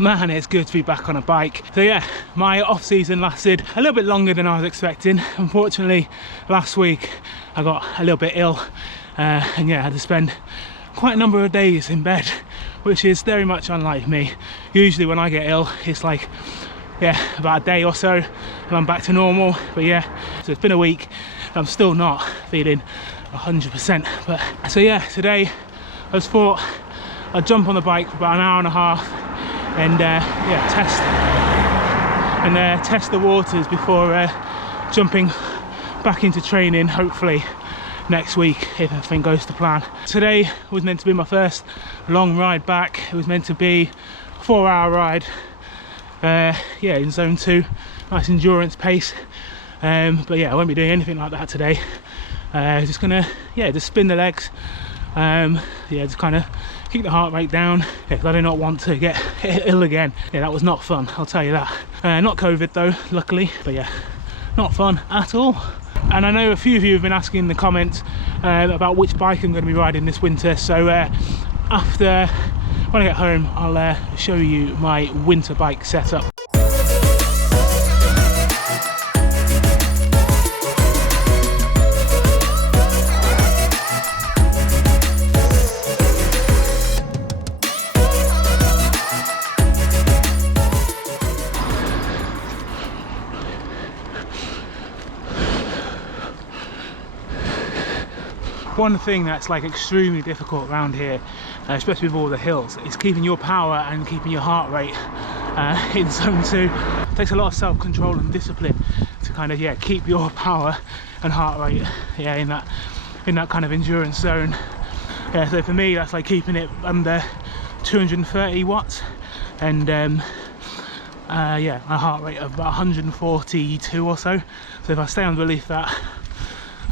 Man, it's good to be back on a bike. So yeah, my off season lasted a little bit longer than I was expecting. Unfortunately, last week I got a little bit ill and yeah, I had to spend quite a number of days in bed, which is very much unlike me. Usually when I get ill, it's like, yeah, about a day or so and I'm back to normal. But yeah, so it's been a week. I'm still not feeling 100%. But so yeah, today I just thought I'd jump on the bike for about an hour and a half and yeah, test the waters before jumping back into training, hopefully next week if everything goes to plan. Today was meant to be my first long ride back. It was meant to be a 4-hour ride, yeah, in zone 2, nice endurance pace, but yeah, I won't be doing anything like that today. Just gonna, yeah, just spin the legs, yeah, just kind of keep the heart rate down, because I do not want to get ill again. Yeah, that was not fun, I'll tell you that. Not COVID though, luckily, but yeah, not fun at all. And I know a few of you have been asking in the comments about which bike I'm going to be riding this winter, so after, when I get home, I'll show you my winter bike setup. One thing that's like extremely difficult around here, especially with all the hills, is keeping your power and keeping your heart rate in zone 2. It takes a lot of self-control and discipline to kind of, yeah, keep your power and heart rate, yeah, in that kind of endurance zone. Yeah, so for me that's like keeping it under 230 watts and yeah, a heart rate of about 142 or so. So if I stay underneath that,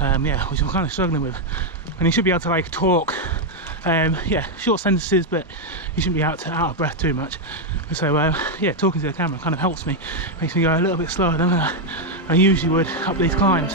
yeah, which I'm kind of struggling with, and you should be able to like talk, yeah, short sentences, but you shouldn't be out of breath too much. So yeah, talking to the camera kind of helps me, makes me go a little bit slower than I usually would up these climbs.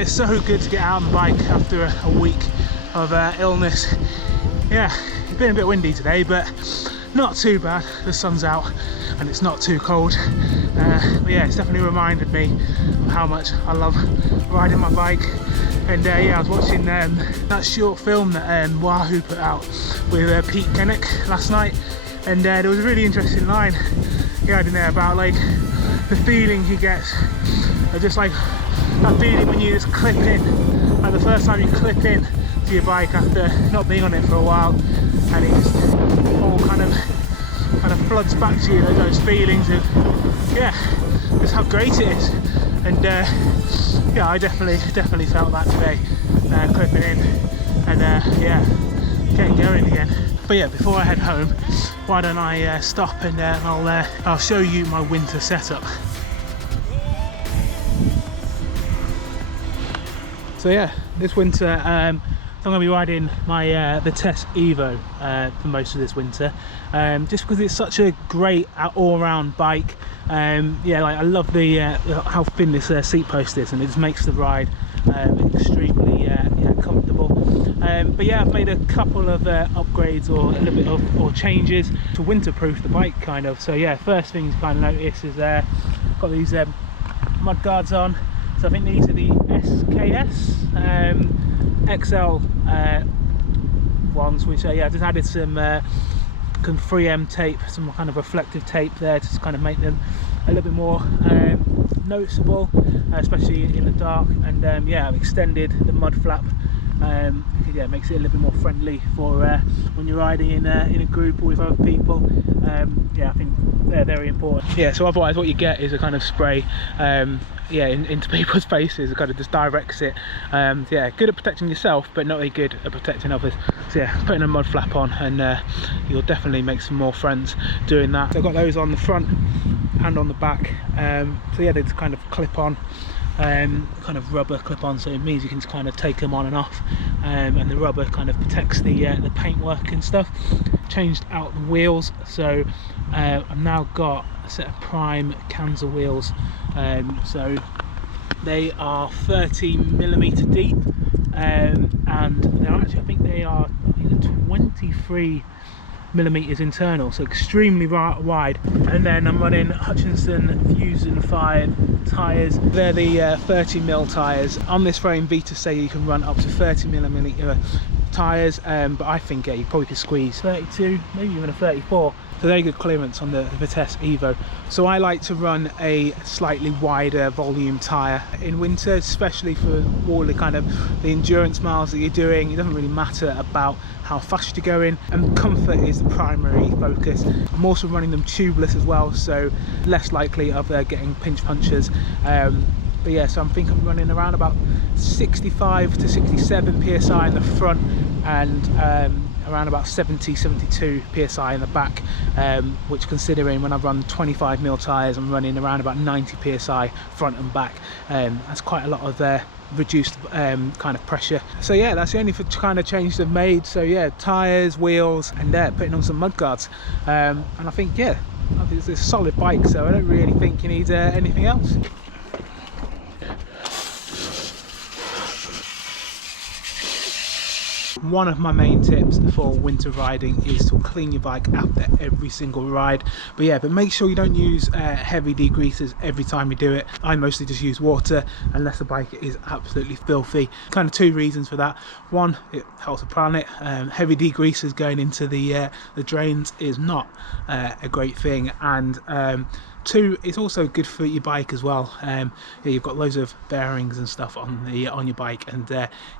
It's so good to get out on the bike after a week of illness. Yeah, it's been a bit windy today, but not too bad. The sun's out and it's not too cold. But yeah, it's definitely reminded me of how much I love riding my bike. And yeah, I was watching that short film that Wahoo put out with Pete Kennick last night, and there was a really interesting line he had in there about like the feeling he gets of just like that feeling when you just clip in, like the first time you clip in to your bike after not being on it for a while, and it just all kind of floods back to you, those feelings of, yeah, just how great it is. And yeah, I definitely felt that today, clipping in and yeah, getting going again. But yeah, before I head home, why don't I stop and I'll show you my winter setup. So yeah, this winter I'm going to be riding my the Tess Evo for most of this winter, just because it's such a great all-round bike. Yeah, like I love the how thin this seat post is, and it just makes the ride extremely yeah, comfortable. But yeah, I've made a couple of upgrades or a little bit of changes to winterproof the bike kind of. So yeah, first thing to kind of notice is got these mud guards on. So I think these are the SKS XL ones, which yeah, I just added some 3M tape, some kind of reflective tape there to just kind of make them a little bit more noticeable, especially in the dark. And yeah, I've extended the mud flap. Yeah, it makes it a little bit more friendly for when you're riding in a group or with other people. Yeah, I think they're very important. Yeah, so otherwise what you get is a kind of spray yeah, into people's faces. It kind of just directs it. Yeah, good at protecting yourself, but not very good at protecting others. So yeah, putting a mud flap on, and you'll definitely make some more friends doing that. So I've got those on the front and on the back. So yeah, they just kind of clip on, kind of rubber clip on, so it means you can just kind of take them on and off, and the rubber kind of protects the paintwork and stuff. Changed out the wheels, so I've now got a set of prime Kansas wheels. So they are 30mm deep, and they're actually, I think they are 23mm internal, so extremely wide. And then I'm running Hutchinson Fusion 5 tyres. They're the 30mm tyres. On this frame, Vita say you can run up to 30mm tyres, but I think you probably could squeeze 32, maybe even a 34. So very good clearance on the Vitesse Evo. So I like to run a slightly wider volume tyre in winter, especially for all the kind of the endurance miles that you're doing. It doesn't really matter about how fast you're going, and comfort is the primary focus. I'm also running them tubeless as well, so less likely of getting pinch punctures. But yeah, so I think I'm running around about 65 to 67 psi in the front, and around about 72 psi in the back, which, considering when I've run 25mm tyres, I'm running around about 90 psi front and back. That's quite a lot of reduced kind of pressure. So yeah, that's the only kind of change they've made. So yeah, tyres, wheels, and putting on some mud guards, and I think yeah, it's a solid bike, so I don't really think you need anything else. One of my main tips for winter riding is to clean your bike after every single ride. But make sure you don't use heavy degreasers every time you do it. I mostly just use water unless the bike is absolutely filthy. Kind of two reasons for that. One, it helps the planet. Heavy degreasers going into the drains is not a great thing, and two, it's also good for your bike as well. You've got loads of bearings and stuff on your bike, and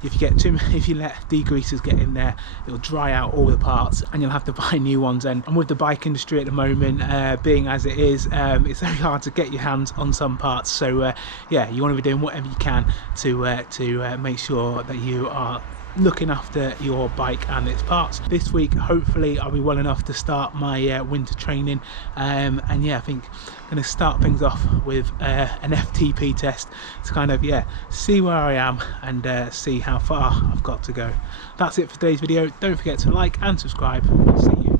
if you let degreasers get in there, it'll dry out all the parts, and you'll have to buy new ones. And with the bike industry at the moment being as it is, it's very hard to get your hands on some parts. So yeah, you want to be doing whatever you can to make sure that you are looking after your bike and its parts. This week hopefully I'll be well enough to start my winter training, and yeah, I think I'm going to start things off with an FTP test to kind of see where I am and see how far I've got to go. That's it for today's video. Don't forget to like and subscribe. See you